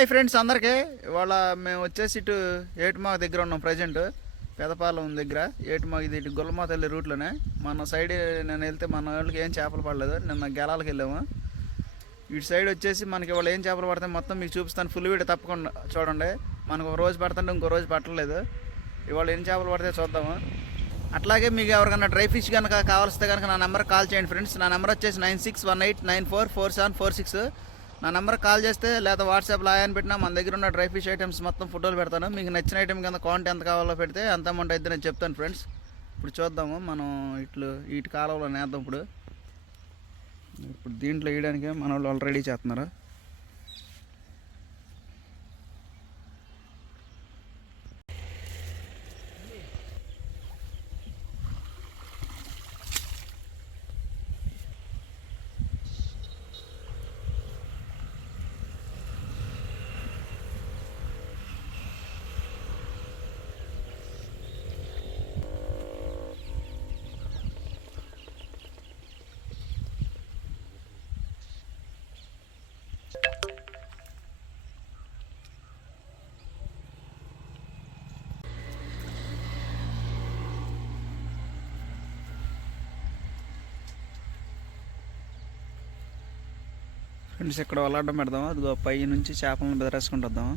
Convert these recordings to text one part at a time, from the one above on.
Hi friends అందరికీ. ఇవాళ మేము వచ్చేసి ఇటు ఏటుమాగ దగ్గర ఉన్నాం ప్రజెంట్. పెదపాలెం దగ్గర. ఏటుమాగ ఇది ఇటు గుల్లమాత రూట్లోనే మన సైడ్ నేను వెళ్తే మన వాళ్ళకి ఏం చేపలు పడలేదు. నిన్న గెలాలకు వెళ్ళాము. ఇటు సైడ్ వచ్చేసి మనకి ఇవాళ ఏం చేపలు పడతాయి మొత్తం మీకు చూపిస్తాను. ఫుల్ వీడియో తప్పకుండా చూడండి. మనకు ఒక రోజు పడుతుంటే ఇంకో రోజు పట్టలేదు. ఇవాళ ఏం చేపలు పడితే చూద్దాము. అట్లాగే మీకు ఎవరికైనా డ్రై ఫిష్ కనుక కావాల్స్తే కనుక నా నెంబర్ కాల్ చేయండి ఫ్రెండ్స్. నా నెంబర్ వచ్చేసి nine six one eight nine four four seven four six. నా నెంబర్ కాల్ చేస్తే లేదా వాట్సాప్లో ఆయన పెట్టినా మన దగ్గర ఉన్న డ్రై ఫిష్ ఐటమ్స్ మొత్తం ఫోటోలు పెడతాను. మీకు నచ్చిన ఐటమ్ కింద క్వాంటిటీ ఎంత కావాలో పెడితే అంత అమౌంట్ అయితే నేను చెప్తాను ఫ్రెండ్స్ ఇప్పుడు చూద్దాము మనం ఇట్లు ఇటు కాలంలో నేద్దాం ఇప్పుడు. ఇప్పుడు దీంట్లో వేయడానికి మన వాళ్ళు ఆల్రెడీ చేస్తున్నారు? ఫ్రెండ్స్ ఇక్కడ వలాడడం పెడదాము? అదిగో పై నుంచి చేపలను బెదరేసుకుంటూ వద్దాము?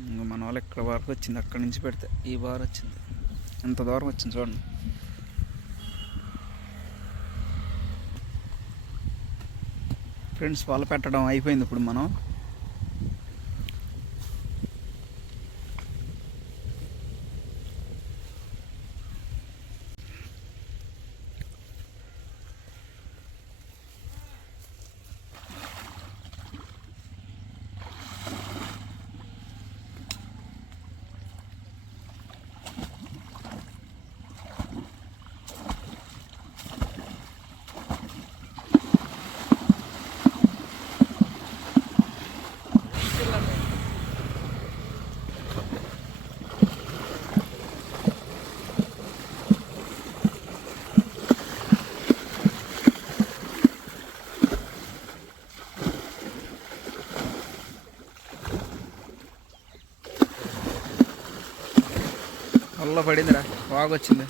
ఇంకో మన వాళ్ళు ఇక్కడ వరకు వచ్చింది. అక్కడి నుంచి పెడితే ఈ బార్ వచ్చింది. ఎంత దూరం వచ్చింది చూడండి. ఫ్రెండ్స్ వల పెట్టడం అయిపోయింది ఇప్పుడు మనం. పడిందిరా. బాగా వచ్చింది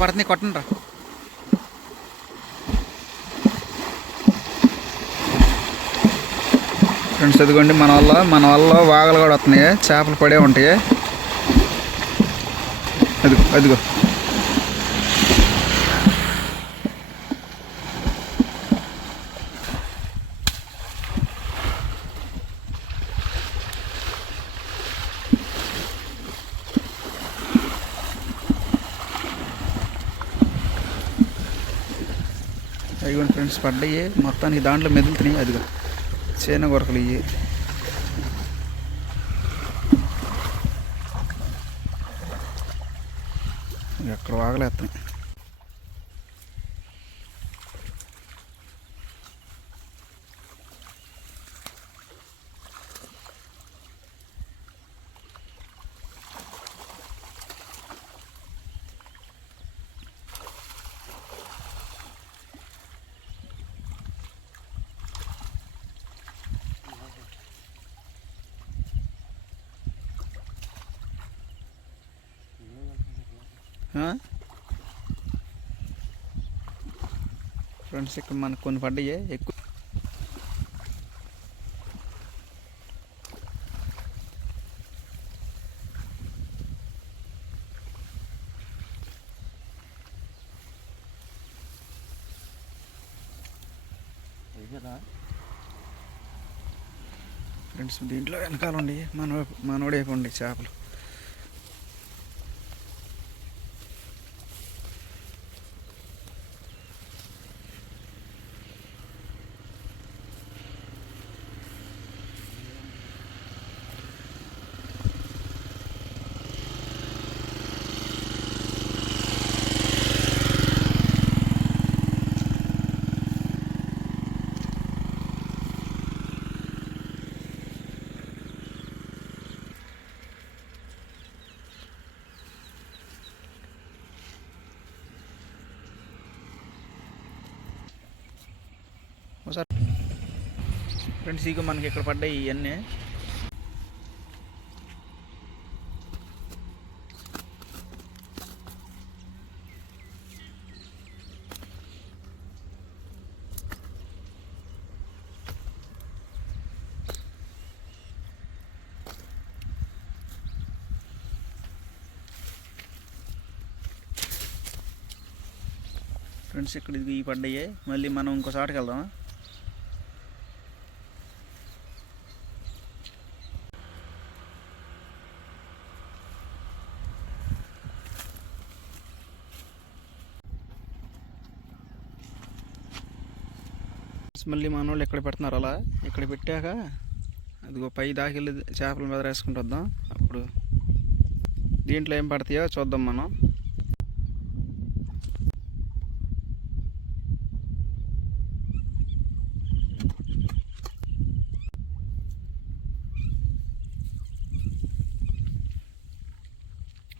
పడుతుంది కొట్టండి రా ఫ్రెండ్స్ ఇదిగోండి మన వల్ల మన వల్ల వాగలు కూడా వస్తున్నాయి. చేపలు పడే ఉంటాయి. అదిగో అదిగో అదిగోండి ఫ్రెండ్స్ పడ్డాయి మొత్తానికి దాంట్లో మెదులుతున్నాయి అదిగా. చేన కొరకలు ఇవి ఎక్కడ వాగలేస్తున్నాయి ఫ్రెండ్స్ ఇక్కడ మనకు కొన్ని పడ్డాయి ఎక్కువ. ఫ్రెండ్స్ దీంట్లో వెనకాల ఉండి మన మనోడే ఉండి చేపలు. ఫ్రెండ్స్ ఇక మనకి ఇక్కడ పడ్డాయి ఇవన్నీ ఫ్రెండ్స్ ఇక్కడ ఇది ఈ పడ్డాయి. మళ్ళీ మనం ఇంకో వెళ్దాం మళ్ళీ మన వాళ్ళు ఎక్కడ పెడుతున్నారు అలా? ఇక్కడ పెట్టాక అదిగో పై దాకిల్లి చేపల మీద వేసుకుంటూ వద్దాం. అప్పుడు దీంట్లో ఏం పడతాయో చూద్దాం మనం.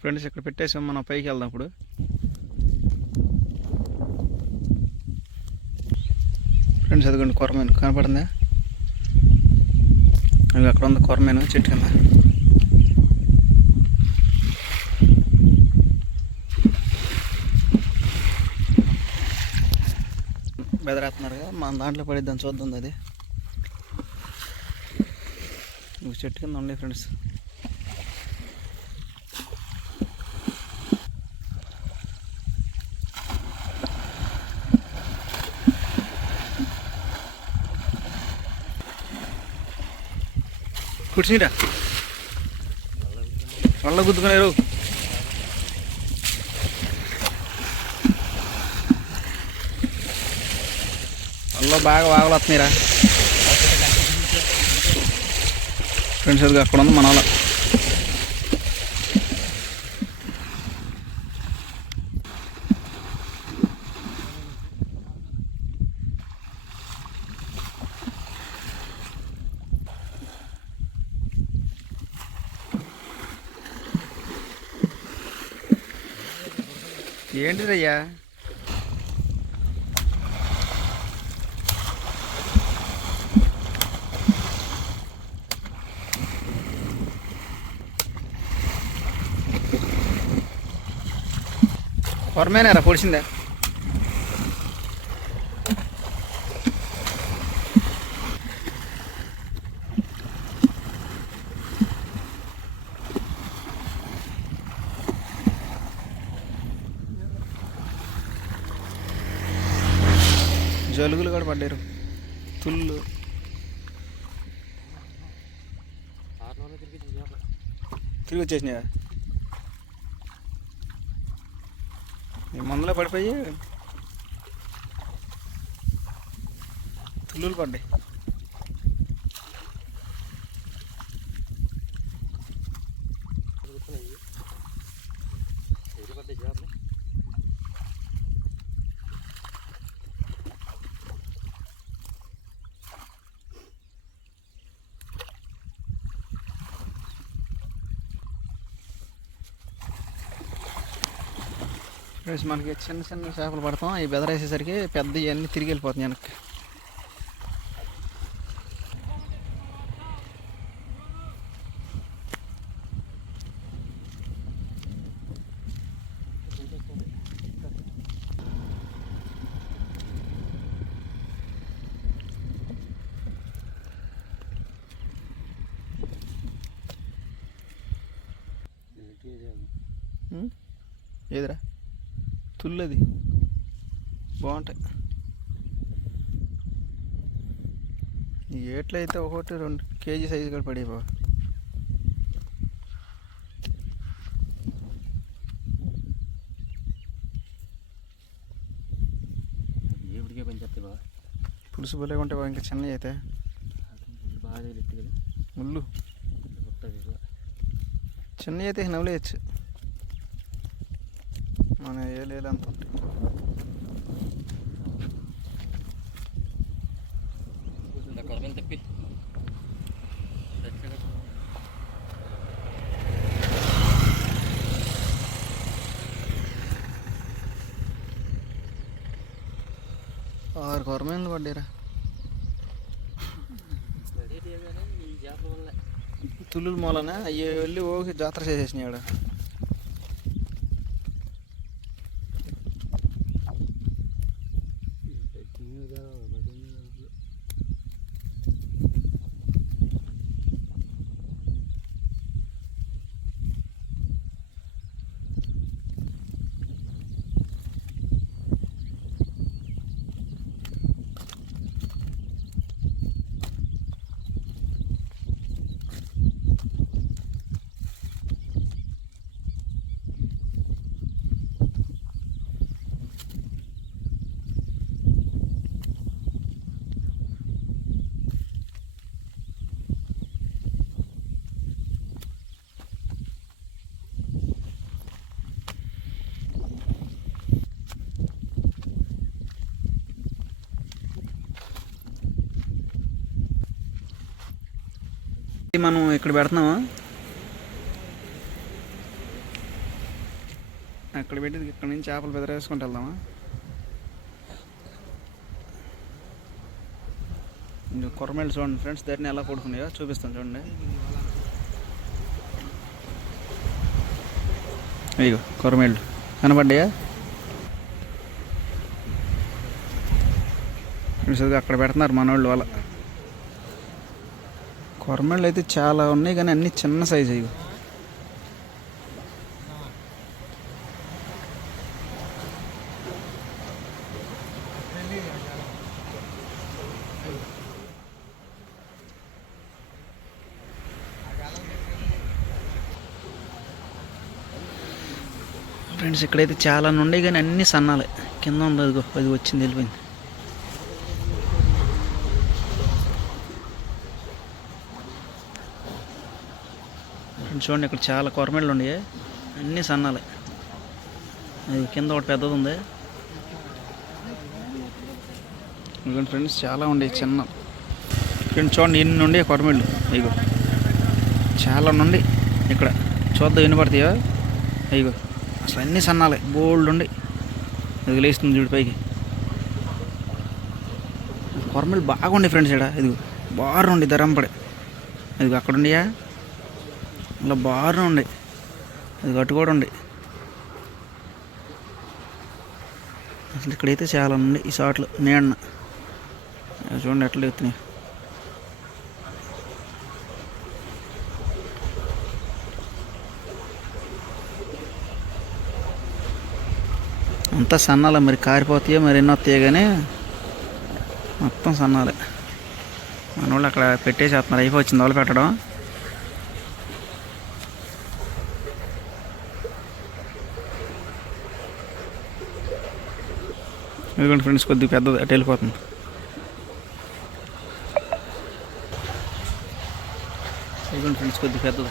ఫ్రెండ్స్ ఇక్కడ పెట్టేసాం మనం పైకి వెళ్దాం ఇప్పుడు. ఫ్రెండ్స్ అదిగోండి కొరమేను. కనపడిందా? అవి అక్కడ ఉంది కొరమేను చెట్టు కింద. బెదరేస్తున్నారుగా మన దాంట్లో పడిద్దాం చూద్దాం అది. చెట్టు కింద ఉండే ఫ్రెండ్స్. కూర్చునిరా. వల్ల రో వల్ల బాగా వాగలు వస్తున్నాయిరా. ఫ్రెండ్స్ అది అక్కడ ఉంది మన ఏంటిదయ్యా? కొరమేనారా పొడిచిందా? జలుగులు కూడా పడ్డారు. తుళ్ళు తిరిగి వచ్చేసినాయా? మందులో పడిపోయి తుళ్ళులు పడ్డాయి ఫ్రెండ్స్ మనకి చిన్న చిన్న చేపలు పడతాం. ఈ బెదరేసేసరికి పెద్ద ఇవన్నీ తిరిగి వెళ్ళిపోతుంది వెనక్కి. ఈ ఏట్లు అయితే ఒకటి రెండు కేజీ సైజు కూడా పడే బాబు ఏమిటికే పని చేస్తే బాగా పులుసు బలే ఉంటే బాగా ఇంకా చిన్నవి అయితే. బాగా తగిలిట్టు కదా? ముళ్ళు. కొత్తది కూడా. చిన్నవి అయితే నవ్వులేయచ్చు మన ఏలేలు అంత ఉంటాయి. దూరమైన పడ్డారా తులుల మూలన? అవి వెళ్ళి ఓకి జాతర చేసేసినాయి ఆడ మనం ఇక్కడ పెడుతున్నామా అక్కడ పెట్టి ఇక్కడ నుంచి చేపలు బెదరేసుకుంటూ వెళ్దామా? ఇంకా కొరమేళ్ళు చూడండి ఫ్రెండ్స్ దాన్ని ఎలా కొడుకున్నాయో చూపిస్తాను చూడండి. అయ్యో కొరమేళ్ళు కనపడ్డాయా ఫ్రెండ్స్ అక్కడ పెడుతున్నారు మనోళ్ళు వాళ్ళ. కొరమేళ్ళు అయితే చాలా ఉన్నాయి కానీ అన్ని చిన్న సైజు అయ్యి ఫ్రెండ్స్ ఇక్కడైతే చాలా నుండి కానీ అన్ని సన్నాలే. కింద ఉంది అదిగో అది వచ్చింది వెళ్ళిపోయింది. చూడండి ఇక్కడ చాలా కొరమేళ్ళు ఉన్నాయి. అన్నీ సన్నాలే. అది కింద ఒకటి పెద్దది ఉంది. ఎందుకంటే ఫ్రెండ్స్ చాలా ఉండే చిన్న. ఫ్రెండ్స్ చూడండి ఎన్ని ఉండే కొరమేళ్ళు ఇగో చాలా నుండి ఇక్కడ. చూద్దాం ఎన్ని పడతాయో. అయ్యో అసలు అన్నీ సన్నాలే. బోల్డ్ ఉండి ఇది లేస్తుంది చూడు పైకి. కొరమేళ్ళు బాగుండే ఫ్రెండ్స్ ఇక్కడ. ఇదిగో. బాగా ధరంపడే. ఇదిగో అక్కడ ఉండియా ఇలా బాగా ఉండే. అది గట్టు కూడా ఉండే. అసలు ఇక్కడైతే చాలా ఉంది ఈ షాట్లు. నీడన చూడండి ఎట్లా ఎత్తున్నాయి అంతా సన్నాలే మరి. కారిపోతాయో మరి ఎన్నో వస్తాయో కానీ మొత్తం సన్నాలే. మన వాళ్ళు అక్కడ పెట్టేసేస్తున్నారు. అయిపోయింది వాళ్ళు పెట్టడం. ఎందుకంటే ఫ్రెండ్స్ కొద్దిగా పెద్దది అటు వెళ్ళిపోతుంది. ఎందుకంటే ఫ్రెండ్స్ కొద్దిగా పెద్దది.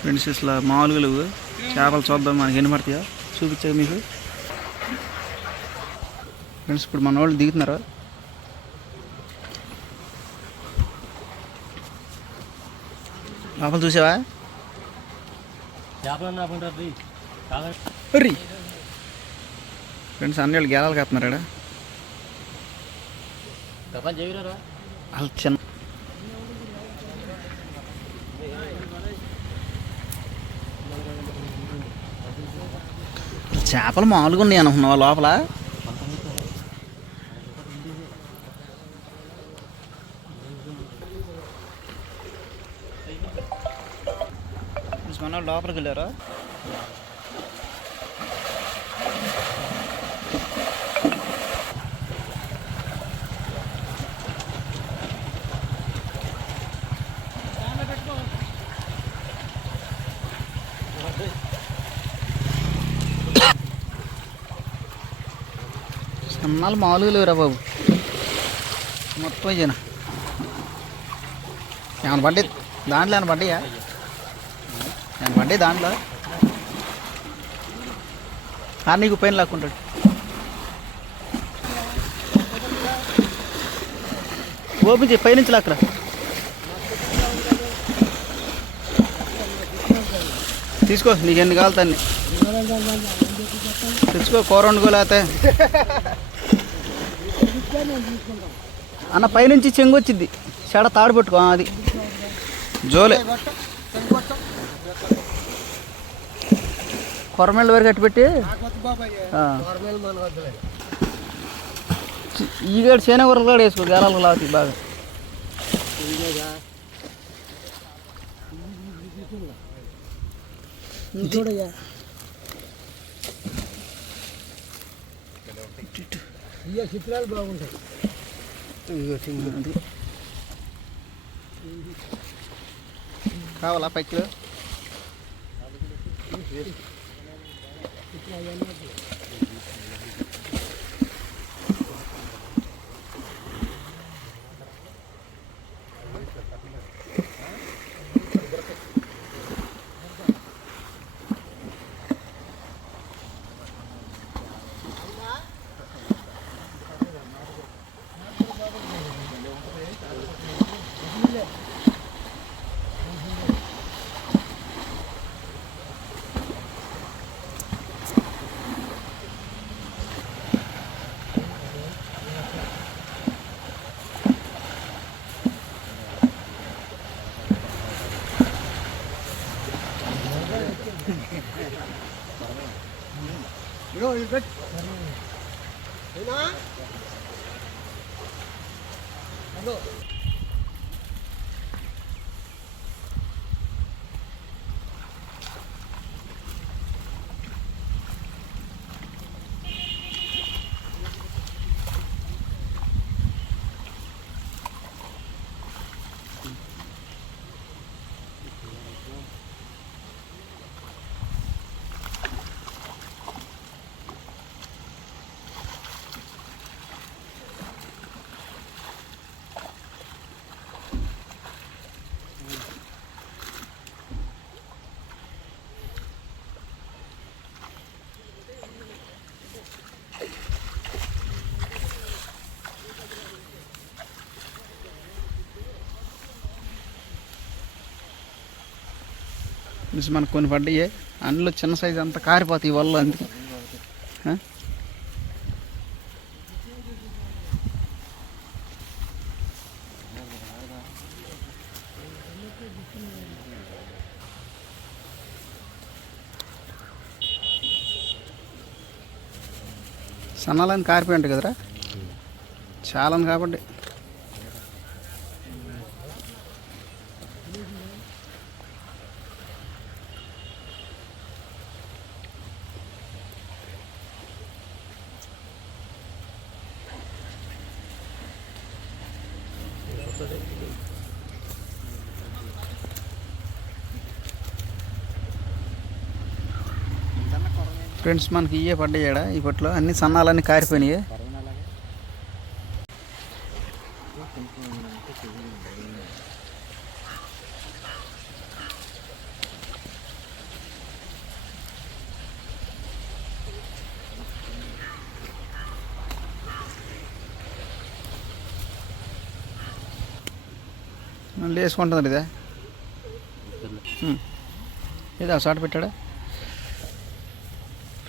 ఫ్రెండ్స్ ఇట్లా మామూలుగా లేవు. చేపలు చూద్దాం మనకి ఎన్ని పడతాయో చూపించారు మీకు. ఫ్రెండ్స్ ఇప్పుడు మన వాళ్ళు దిగుతున్నారు. చూసావా? చేపలు చాలా రీ. ఫ్రెండ్స్ అన్ని వాళ్ళు గేలాలు కత్తున్నారు ఇక్కడ వాళ్ళు చిన్న. చేపలు మామూలుగా ఉన్నాయి అనుకున్నావా లోపల? మన లోపలికి వెళ్ళారా. సన్నాలు మామూలుగా లేవురా బాబు. మొత్తం ఇదేనా ఏమైనా పడ్డాయి? దాంట్లో ఏమైనా పడ్డాయా? అండి దాంట్లో. ఆ నీకు పైన లాక్కుంటాడు. ఓపెన్ చేయి పైనుంచి లాక్కరా. తీసుకో నీకు ఎన్ని కావాలి తన్ని. తెచ్చుకో కూర వండుకోలేతే అన్న పైనుంచి చెంగు వచ్చింది. చెడ తాడు పెట్టుకో అది. జోలే. కొరమేళ్ళ వరకు కట్టి పెట్టి ఆ. ఈ గేడు చేనే కూరలు కూడా వేసుకో గేరాలు లావుతాయి బాగా చూడయ్యా ఇయ్య చిత్రాలు బాగుంటాయి అది. కావాలా పైకిలో 就掉眼泪不 rồi rất thấy nó rồi. Miss మనకు కొన్ని పడ్డాయి. అందులో చిన్న సైజు అంతా కారిపోతాయి వల్ల అందుకు. సన్నాలని కారిపోయి ఉంటాయి కదరా. చాలా కాబట్టి. ఫ్రెండ్స్ మనకి ఇయ్యే పడ్డాయాడ. ఇప్పట్లో అన్ని సన్నాలన్నీ కారిపోయినాయి. మళ్ళీ వేసుకుంటుంది ఇదే. ఆ షాట్ పెట్టాడా?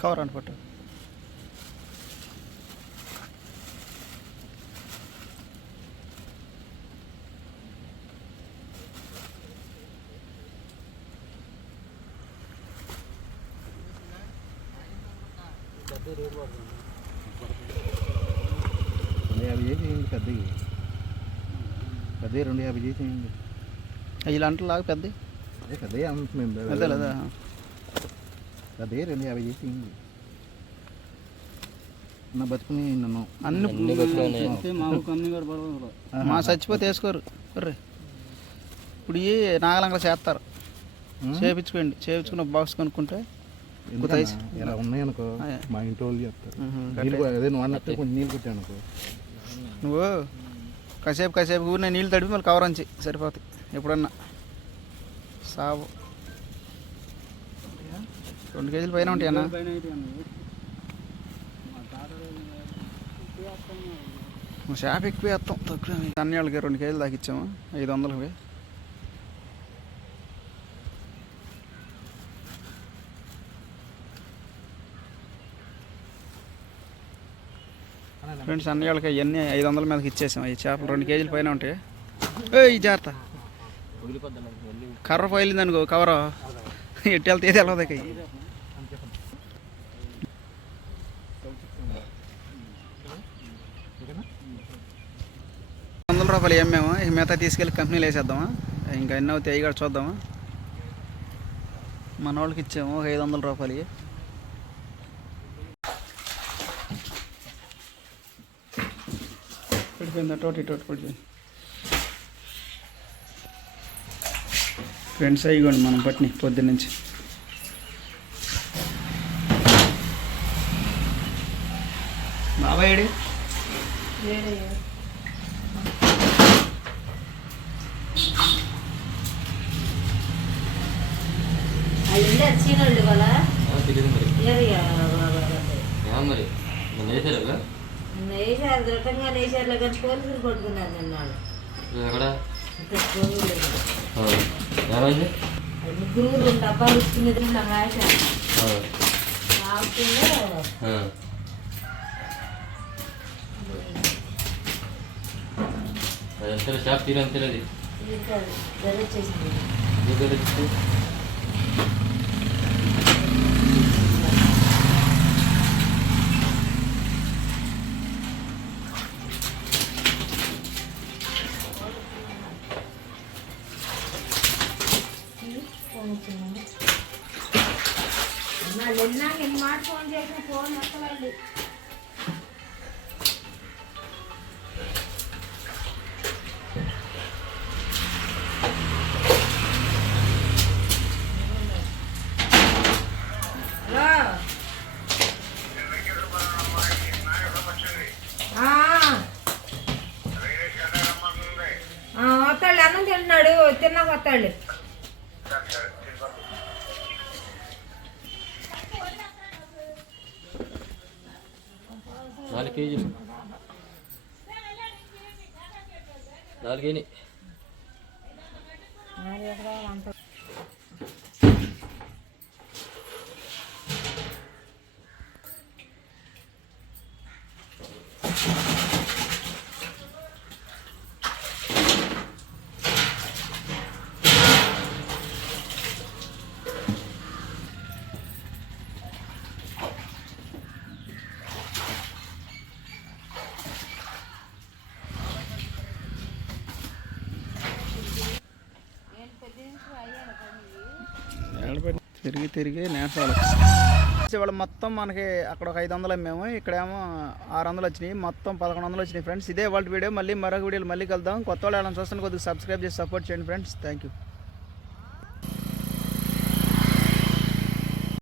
కవర్ అని పట్టు రెండు యాభై చేసేయండి పెద్దవి. పెద్దవి రెండు యాభై చేసేయండి ఐదు అంటలు లాగా పెద్ద అదే పెద్దవి అంటున్నాం అదే లేదా పెద్దవి రెండు యాభై చేసేయండి నా బతుకుని నన్ను అన్ని మా మా చచ్చిపోతే వేసుకోరు. బర్రే ఇప్పుడు ఈ నాగలంగా చేస్తారు. చేపించుకోండి. చేపించుకున్న బాక్స్ కొనుక్కుంటే? ఇలా ఉన్నాయనుకో. అదే. మా ఇంట్లో వాళ్ళు చెప్తారు అదే నువ్వు అన్నట్టు కొంచెం నీళ్ళు కొట్టాను అనుకో నువ్వు కాసేపు కాసేపు ఊరినే నీళ్ళు తడిపి మళ్ళీ కవర్ అంచి సరిపోతాయి. ఎప్పుడన్నా. సాగు రెండు కేజీల పైన ఉంటాయి అన్న. షాప్ ఎక్కువ వేస్తాం. తక్కువ అన్ని వాళ్ళకి రెండు కేజీలు దాకా ఇచ్చాము. ఐదు వందలకి ఫ్రెండ్స్ అన్ని వాళ్ళకి అవన్నీ ఐదు వందల మీదకి ఇచ్చేసాం ఈ చేపలు రెండు కేజీల పైన ఉంటాయి. ఏ జాగ్రత్త. కర్ర పోయింది అనుకో కవర్ ఎట్టి వెళ్తే ఏది వెళ్ళదు ఇక. వందల రూపాయలు అమ్మాము ఇక మిగతా తీసుకెళ్ళి కంపెనీలో వేసేద్దామా? ఇంకా ఎన్ని అవుతాయి అవి కూడా చూద్దామా? మన వాళ్ళకి ఇచ్చాము ఒక ఐదు వందల రూపాయలు పడిపోయిందా? టోటి టోటి పడిపోయింది. ఫ్రెండ్స్ అయ్యండి మనం పట్టిని పొద్దున్నుంచి బాబాయ్ ఏడి? వచ్చినోళ్ళు కదా? తెలియదు మరి. మరి. నన్ను వేసారు నేసారు దృఢంగా నేసారులే కానీ పోలీసులు కొట్టుకున్నారు నిన్నాడు ఎక్కడ? ఇంకా పోలీసులు ఏమైంది అది ముగ్గురు రెండు డబ్బాలు నాకు షాప్ తీరు జరగచ్చేసింది నీకు ఎలా తెలుసు? మాట ఫోన్ చేసిన ఫోన్ వస్తలేదు తిరిగి తిరిగి నేర్చాలి ఇవాళ మొత్తం మనకి అక్కడ ఒక ఐదు వందలు అమ్మేము. ఇక్కడేమో ఆరు వందలు వచ్చినాయి. మొత్తం పదకొండు వందలు వచ్చినాయి ఫ్రెండ్స్ ఇదే వాళ్ళ వీడియో మళ్ళీ మరొక వీడియోలు మళ్ళీ కలుద్దాం. కొత్త వాళ్ళు చూస్తాను కొద్దిగా సబ్స్క్రైబ్ చేసి సపోర్ట్ చేయండి ఫ్రెండ్స్ థ్యాంక్ యూ